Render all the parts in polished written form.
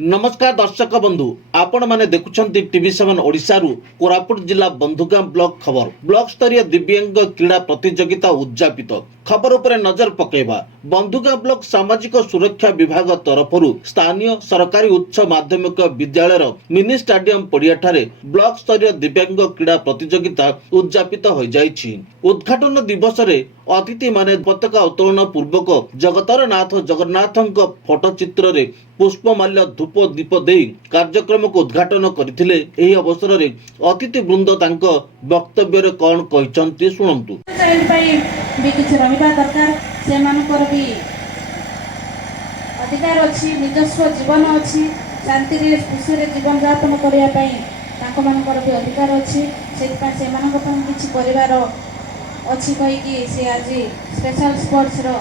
नमस्कार दर्शक बंधु आपण माने देखुछंती टीवी7 ओडिसा रु कोरापुट जिला बंधुगां ब्लॉक खबर ब्लॉक स्तरीय दिव्यांग क्रीड़ा प्रतियोगिता उद्यापित खबर उपरे नजर पकेबा। बंधुगां ब्लॉक सामाजिक सुरक्षा विभाग तरफरु स्थानीय सरकारी उच्च माध्यमिक विद्यालय मिनी स्टेडियम पड़िया ठारे ब्लॉक स्तरीय दिव्यांग क्रीड़ा प्रतियोगिता उद्यापित हो जाइछि। उद्घाटन दिवस रे अतिथि माने पताका उत्तोलन पूर्वक जगतर नाथ जगन्नाथଙ୍କ फोटो चित्र रे पुष्पमाल्य धूप दीप दे कार्यक्रम को उद्घाटन करथिले। एही अवसर रे अतिथि वृंद तांक वक्तव्य रे कोन कहिसंती सुनंतु। चाइल्ड पाई भी किछ रहिबा दरकार से मानकर भी अधिकार अछि, निजस्व जीवन अछि, शांति रे खुशी रे जीवन यापन करिया पई तांको मानकर भी अधिकार अछि। से पा से मानक पन किछ परिवार अछि कहि कि से आज स्पेशल स्पोर्ट्स रो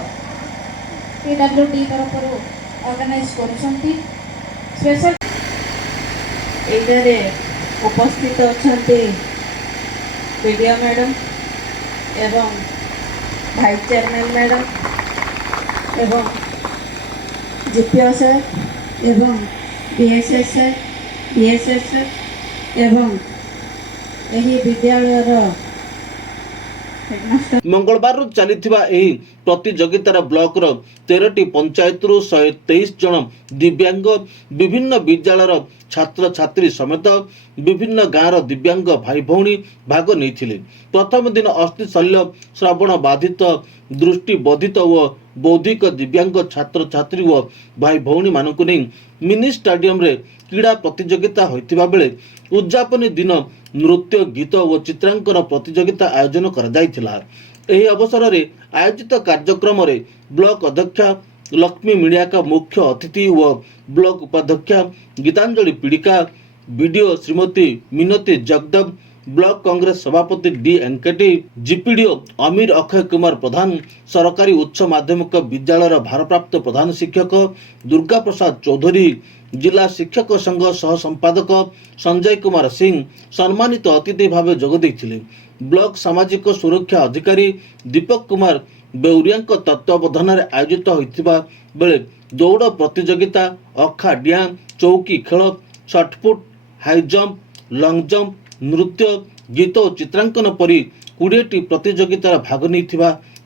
पीडब्ल्यूडी तरफरु ऑर्गेनाइज करछंती। स्पेशल एजरे उपस्थित अछंती वीडियो मैडम एवं भाइस चेयरमैन मैडम एवं जीपीओ सर एवं बीएसएस सर बीएसएस सर एवं एही विद्यालय मंगलवार चलीथिबा एही प्रतियोगितार ब्लॉक रो 13टी पंचायत रु 123 जन दिव्यांग विभिन्न विद्यालयर छात्र छात्री समेत विभिन्न गाँव दिव्यांग भाई भौणी भाग नहीं। प्रथम दिन अस्थि शल्य श्रवण बाधित दृष्टि बधित व बौद्धिक दिव्यांग छात्र छात्री व भाई भौणी मानकु नहीं मिनी स्टेडियम रे क्रीड़ा प्रतियोगिता होइतिबा बेले उद्यापनी दिन नृत्य गीत और चित्रांकन प्रतियोगिता आयोजन करा जायतिला। एही अवसर रे आयोजित कार्यक्रम रे ब्लॉक अध्यक्षा लक्ष्मी मीडिया मुख्य अतिथि व ब्लॉक उपाध्यक्षा गीतांजलि पीड़िका बीडीओ श्रीमती मिनती जगदब ब्लॉक कांग्रेस सभापति डी एनकेटी जीपीडीओ अमीर अक्षय कुमार प्रधान सरकारी उच्च माध्यमिक विद्यालय भारप्राप्त प्रधान शिक्षक दुर्गा प्रसाद चौधरी जिला शिक्षक संघ सह संपादक संजय कुमार सिंह सम्मानित अतिथि भाव जोगदेइथिले। ब्लॉक सामाजिक सुरक्षा अधिकारी दीपक कुमार बेउरिया तत्वावधान आयोजित होइतिबा बेले दौड़ प्रतियोगिता अखा डिया चौकी खेल shot put high jump lung jump नृत्य गीत और चित्रांकन परी 20टी प्रतियोगितार भाग नहीं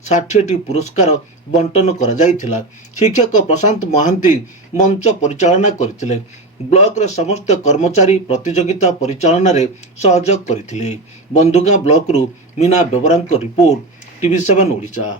60टी पुरस्कार बंटन करा जायतिला। शिक्षक प्रशांत महांती मंच परिचालना करथिले। ब्लॉक रे समस्त कर्मचारी प्रतियोगिता परिचालना रे सहयोग करथिले। बंधुगां ब्लॉक रु मीना बेबरांक रिपोर्ट टीवी7 ओडिशा।